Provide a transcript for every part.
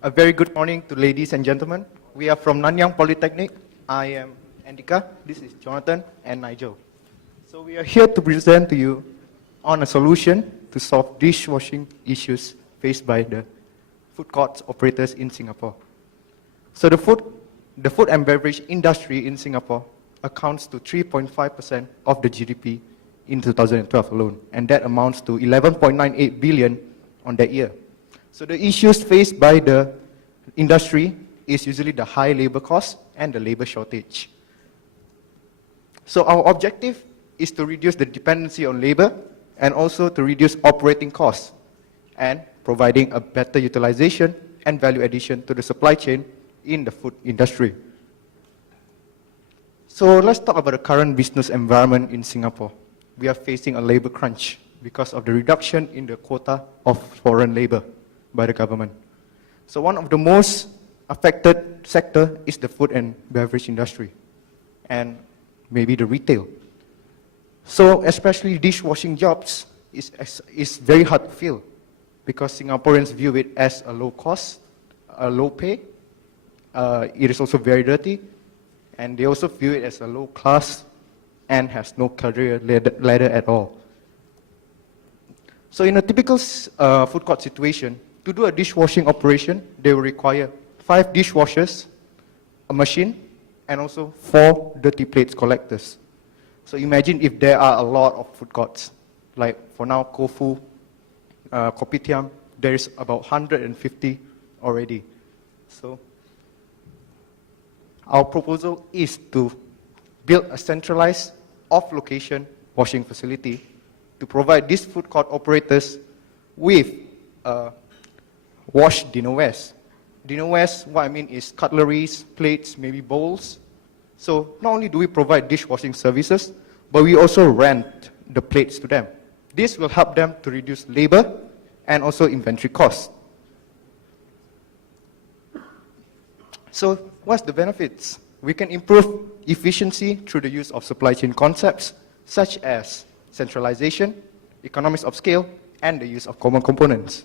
A very good morning to ladies and gentlemen. We are from Nanyang Polytechnic. I am Andika, this is Jonathan and Nigel. So we are here to present to you on a solution to solve dishwashing issues faced by the food courts operators in Singapore. So the food and beverage industry in Singapore accounts to 3.5% of the GDP in 2012 alone, and that amounts to 11.98 billion on that year. So the issues faced by the industry is usually the high labor cost and the labor shortage. So our objective is to reduce the dependency on labor and also to reduce operating costs and providing a better utilization and value addition to the supply chain in the food industry. So let's talk about the current business environment in Singapore. We are facing a labor crunch because of the reduction in the quota of foreign labor by the government. So one of the most affected sector is the food and beverage industry and maybe the retail. So especially dishwashing jobs is very hard to fill because Singaporeans view it as a low cost, a low pay. It is also very dirty, and they also view it as a low class and has no career ladder at all. So in a typical food court situation, to do a dishwashing operation, they will require 5 dishwashers, a machine, and also 4 dirty plates collectors. So imagine if there are a lot of food courts, like for now, Kofu, Kopitiam, there is about 150 already. So our proposal is to build a centralized off-location washing facility to provide these food court operators with wash dinnerwares. Dinnerwares, what I mean is cutleries, plates, maybe bowls. So not only do we provide dishwashing services, but we also rent the plates to them. This will help them to reduce labor and also inventory costs. So what's the benefits? We can improve efficiency through the use of supply chain concepts such as centralization, economies of scale, and the use of common components.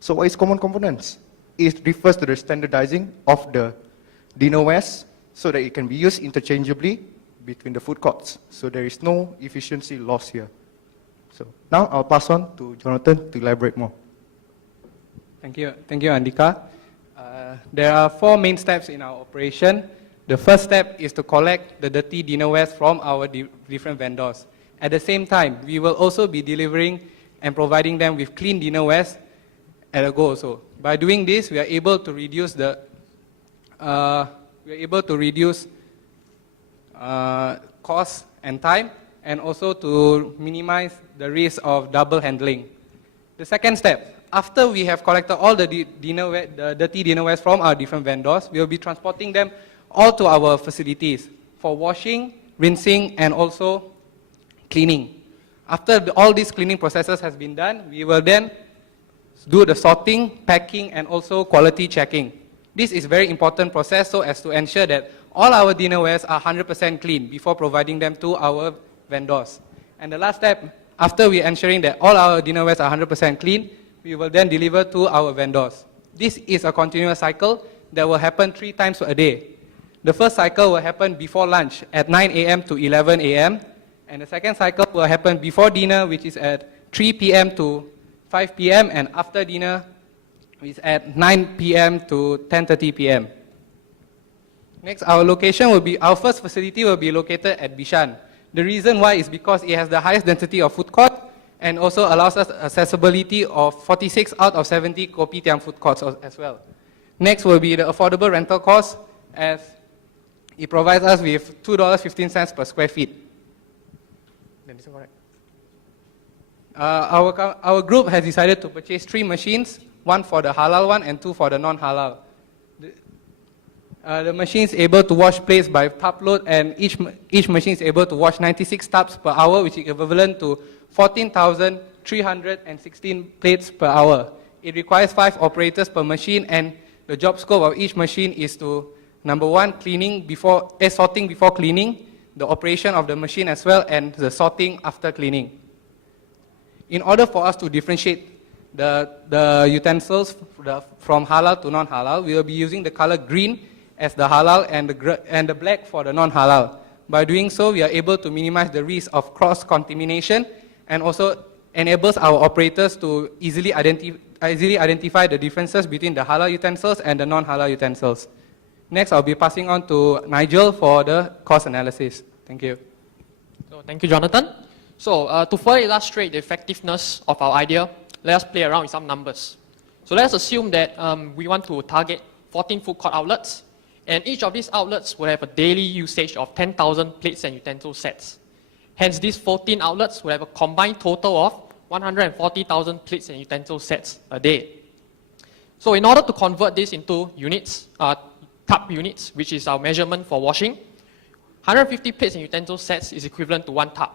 So what is common components? It refers to the standardizing of the dinnerwares so that it can be used interchangeably between the food courts. So there is no efficiency loss here. So now I'll pass on to Jonathan to elaborate more. Thank you, Andika. There are 4 main steps in our operation. The first step is to collect the dirty dinnerwares from our different vendors. At the same time, we will also be delivering and providing them with clean dinnerwares at a go also. By doing this, we are able to reduce the cost and time, and also to minimize the risk of double handling. The second step, after we have collected all the dirty dinnerwares from our different vendors, we will be transporting them all to our facilities for washing, rinsing, and also cleaning. After all these cleaning processes has been done, we will then do the sorting, packing, and also quality checking. This is a very important process so as to ensure that all our dinnerwares are 100% clean before providing them to our vendors. And the last step, after we ensuring that all our dinnerwares are 100% clean, we will then deliver to our vendors. This is a continuous cycle that will happen 3 times a day. The first cycle will happen before lunch at 9 a.m. to 11 a.m. And the second cycle will happen before dinner, which is at 3 p.m. to 5 p.m. and after dinner, which is at 9 p.m. to 10:30 p.m. Next, our first facility will be located at Bishan. The reason why is because it has the highest density of food court and also allows us accessibility of 46 out of 70 Kopitiam food courts as well. Next will be the affordable rental cost, as it provides us with $2.15 per square feet. Our group has decided to purchase 3 machines, 1 for the halal one and 2 for the non-halal. The machine is able to wash plates by tub load, and each machine is able to wash 96 tubs per hour, which is equivalent to 14,316 plates per hour. It requires 5 operators per machine, and the job scope of each machine is to, number 1, sorting before cleaning, the operation of the machine as well, and the sorting after cleaning. In order for us to differentiate the utensils from halal to non-halal, we will be using the color green as the halal and the black for the non-halal. By doing so, we are able to minimize the risk of cross-contamination and also enables our operators to easily identify the differences between the halal utensils and the non-halal utensils. Next, I'll be passing on to Nigel for the cost analysis. Thank you. So, thank you, Jonathan. So, to further illustrate the effectiveness of our idea, let us play around with some numbers. So, let's assume that we want to target 14 food court outlets, and each of these outlets will have a daily usage of 10,000 plates and utensil sets. Hence, these 14 outlets will have a combined total of 140,000 plates and utensil sets a day. So, in order to convert this into units, tub units, which is our measurement for washing, 150 plates and utensil sets is equivalent to 1 tub.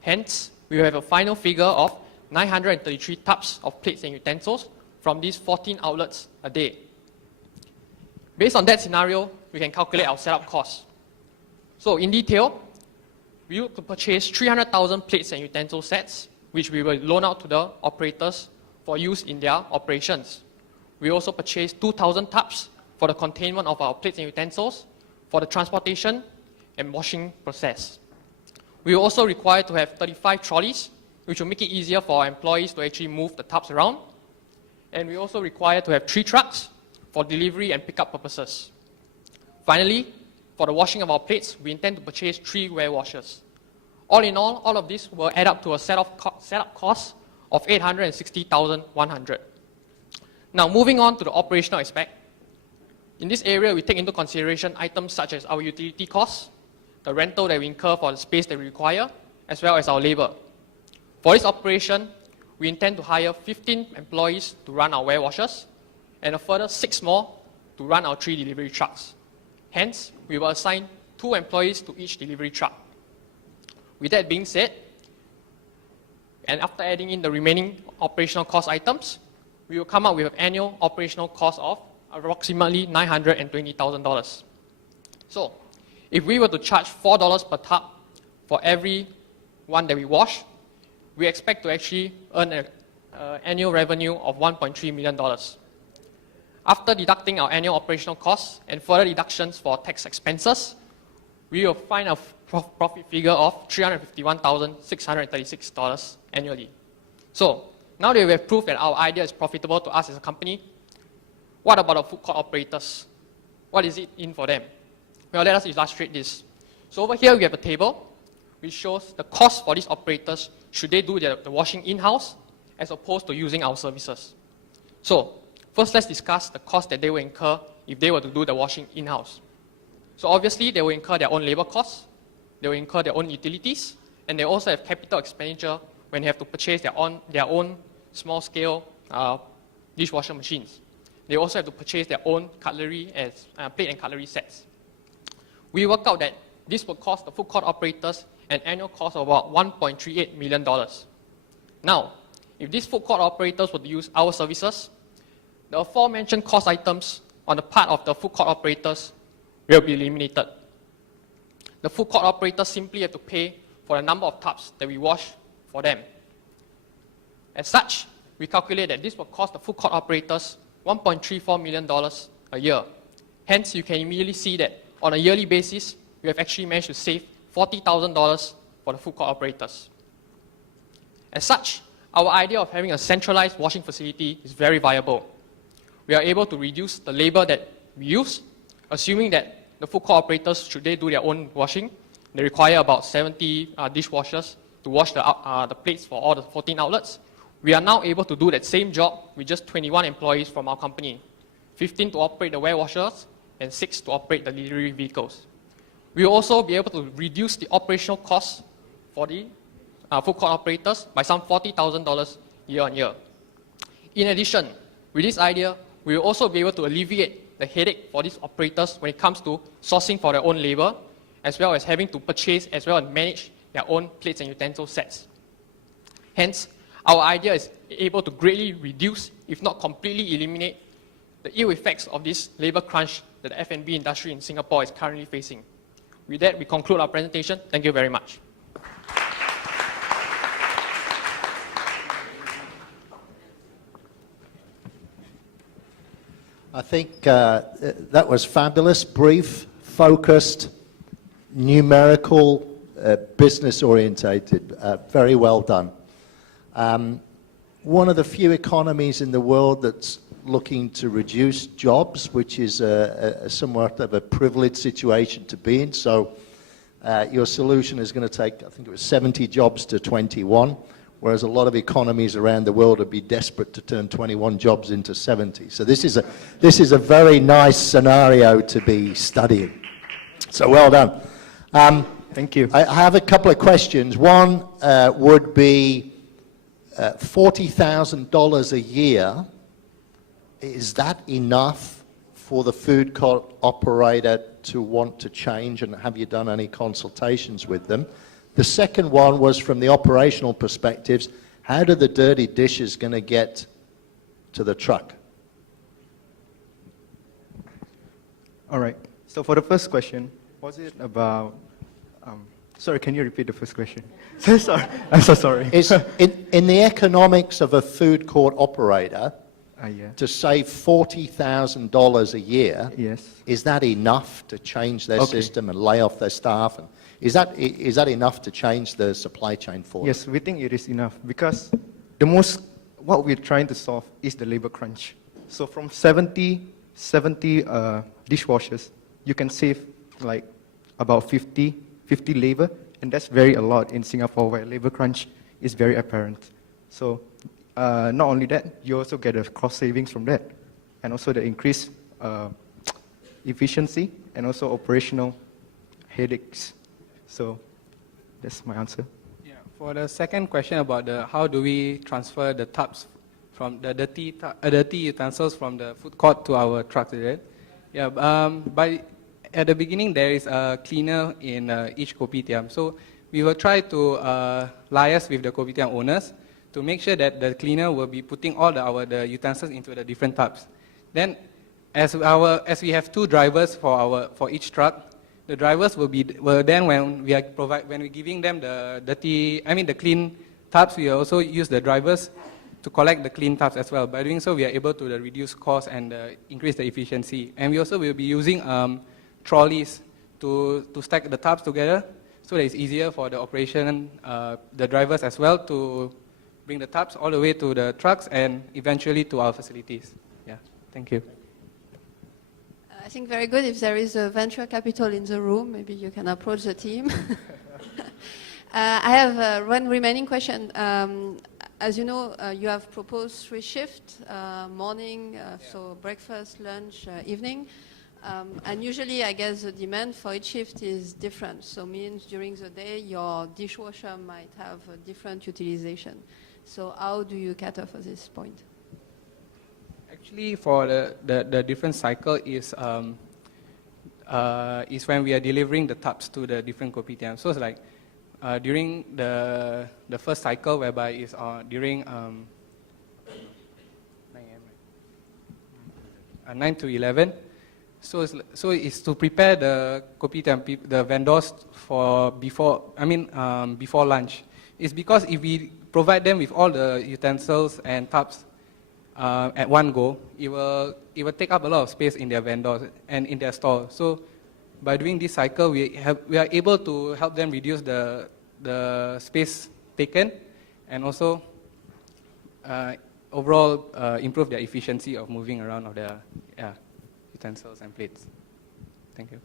Hence, we will have a final figure of 933 tubs of plates and utensils from these 14 outlets a day. Based on that scenario, we can calculate our setup costs. So in detail, we look to purchase 300,000 plates and utensil sets, which we will loan out to the operators for use in their operations. We also purchase 2,000 tubs for the containment of our plates and utensils, for the transportation and washing process. We will also require to have 35 trolleys, which will make it easier for our employees to actually move the tubs around. And we also require to have 3 trucks for delivery and pickup purposes. Finally, for the washing of our plates, we intend to purchase 3 ware washers. All in all of this will add up to a setup cost of 860,100. Now, moving on to the operational aspect. In this area, we take into consideration items such as our utility costs, the rental that we incur for the space that we require, as well as our labor. For this operation, we intend to hire 15 employees to run our ware washers, and a further 6 more to run our 3 delivery trucks. Hence, we will assign 2 employees to each delivery truck. With that being said, and after adding in the remaining operational cost items, we will come up with an annual operational cost of approximately $920,000. So, if we were to charge $4 per tub for every one that we wash, we expect to actually earn an annual revenue of $1.3 million. After deducting our annual operational costs and further deductions for tax expenses, we will find a profit figure of $351,636 annually. So, now that we have proved that our idea is profitable to us as a company, what about our food court operators? What is it in for them? Well, let us illustrate this. So over here we have a table which shows the cost for these operators should they do the washing in-house as opposed to using our services. So, first let's discuss the cost that they will incur if they were to do the washing in-house. So obviously they will incur their own labor costs, they will incur their own utilities, and they also have capital expenditure when they have to purchase their own small-scale dishwasher machines. They also have to purchase their own cutlery as plate and cutlery sets. We work out that this will cost the food court operators an annual cost of about $1.38 million. Now, if these food court operators were to use our services, the aforementioned cost items on the part of the food court operators will be eliminated. The food court operators simply have to pay for the number of tubs that we wash for them. As such, we calculate that this will cost the food court operators $1.34 million a year. Hence, you can immediately see that on a yearly basis, we have actually managed to save $40,000 for the food court operators. As such, our idea of having a centralized washing facility is very viable. We are able to reduce the labor that we use, assuming that the food court operators, should they do their own washing, they require about 70 dishwashers to wash the plates for all the 14 outlets. We are now able to do that same job with just 21 employees from our company, 15 to operate the ware washers, and 6 to operate the delivery vehicles. We will also be able to reduce the operational costs for the food court operators by some $40,000 year on year. In addition, with this idea, we will also be able to alleviate the headache for these operators when it comes to sourcing for their own labor, as well as having to purchase as well as manage their own plates and utensil sets. Hence, our idea is able to greatly reduce, if not completely eliminate, the ill effects of this labor crunch that the F&B industry in Singapore is currently facing. With that, we conclude our presentation. Thank you very much. I think that was fabulous, brief, focused, numerical, business-orientated. Very well done. One of the few economies in the world that's looking to reduce jobs, which is somewhat of a privileged situation to be in. So your solution is going to take, I think it was 70 jobs to 21, whereas a lot of economies around the world would be desperate to turn 21 jobs into 70. So this is a very nice scenario to be studying. So well done. Thank you. I have a couple of questions. One would be $40,000 a year. Is that enough for the food court operator to want to change, and have you done any consultations with them? The second one was from the operational perspectives. How do the dirty dishes going to get to the truck? All right. So for the first question, was it about... sorry, can you repeat the first question? Sorry. I'm so sorry. Is in the economics of a food court operator, yeah. to save $40,000 a year, Yes. is that enough to change their Okay. system and lay off their staff? And is that enough to change the supply chain for them? Yes, we think it is enough because what we're trying to solve is the labor crunch. So from 70 dishwashers, you can save like about 50 labor, and that's very a lot in Singapore where labor crunch is very apparent. So not only that, you also get a cost savings from that, and also the increased efficiency and also operational headaches. So that's my answer. Yeah. For the second question about how do we transfer the tubs from the dirty utensils from the food court to our trucks, is it? Yeah. At the beginning, there is a cleaner in each kopitiam. So we will try to liaise with the kopitiam owners to make sure that the cleaner will be putting all the utensils into the different tubs. Then, as we have 2 drivers for each truck, the drivers will then when we're giving them the clean tubs, we also use the drivers to collect the clean tubs as well. By doing so, we are able to reduce costs and increase the efficiency. And we also will be using trolleys to stack the tubs together, so that it's easier for the operation, the drivers as well, to bring the tubs all the way to the trucks and eventually to our facilities. Yeah, thank you. I think very good. If there is a venture capital in the room, maybe you can approach the team. I have one remaining question. As you know, you have proposed 3 shifts, morning, so breakfast, lunch, evening. And usually, I guess, the demand for each shift is different. So means during the day, your dishwasher might have a different utilization. So how do you cater for this point? Actually, for the different cycle is when we are delivering the tubs to the different kopitiam. So it's like during the first cycle, whereby it's during 9 to 11. So it's to prepare the kopitiam, the vendors for before lunch. It's because if we provide them with all the utensils and tubs at one go, it will take up a lot of space in their vendors and in their store. So by doing this cycle, we are able to help them reduce the space taken, and also overall improve their efficiency of moving around of their utensils and plates. Thank you.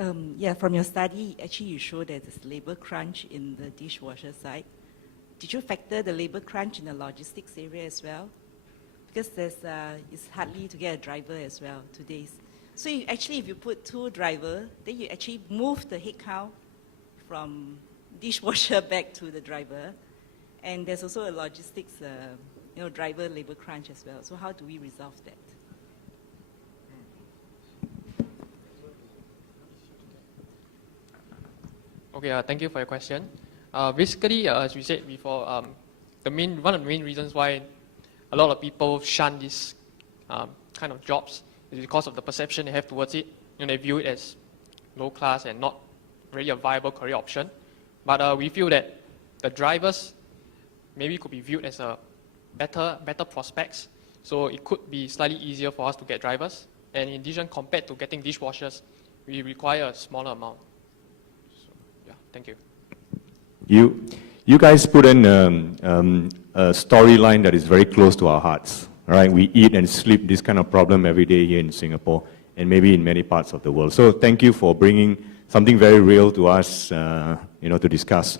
Okay. From your study, actually you showed that there's labor crunch in the dishwasher side. Did you factor the labor crunch in the logistics area as well? Because it's hardly to get a driver as well today. So if you put 2 drivers, then you actually move the head count from dishwasher back to the driver. And there's also a logistics, driver labor crunch as well. So how do we resolve that? Okay, thank you for your question. Basically, as we said before, one of the main reasons why a lot of people shun this kind of jobs is because of the perception they have towards it. They view it as low class and not really a viable career option. But we feel that the drivers maybe could be viewed as a better prospects, So it could be slightly easier for us to get drivers. And in addition, compared to getting dishwashers, we require a smaller amount. So, yeah, thank you. You guys put in a storyline that is very close to our hearts. Right? We eat and sleep this kind of problem every day here in Singapore and maybe in many parts of the world. So thank you for bringing something very real to us, to discuss.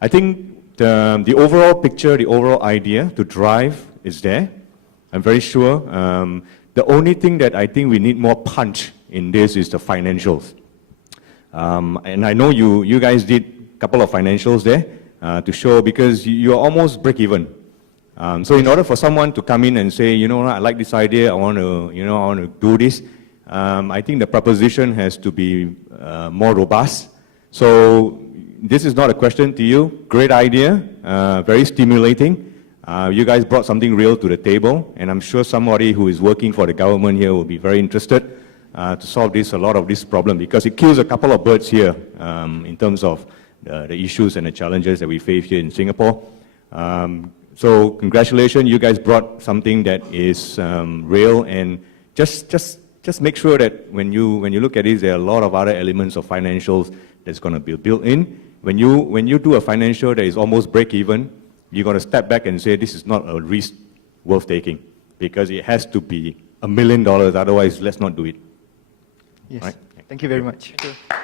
I think the overall picture, the overall idea to drive is there. I'm very sure. The only thing that I think we need more punch in this is the financials. And I know you guys did a couple of financials there to show, because you're almost break even. So in order for someone to come in and say, I like this idea, I want to do this, I think the proposition has to be more robust. So this is not a question to you. Great idea, very stimulating. You guys brought something real to the table, and I'm sure somebody who is working for the government here will be very interested to solve a lot of this problem, because it kills a couple of birds here in terms of the issues and the challenges that we face here in Singapore. So congratulations, you guys brought something that is real, and just make sure that when you look at this, there are a lot of other elements of financials that's going to be built in. When you do a financial that is almost break even, you're going to step back and say this is not a risk worth taking, because it has to be $1 million, otherwise let's not do it. Yes. Right? Thank you very much. Thank you.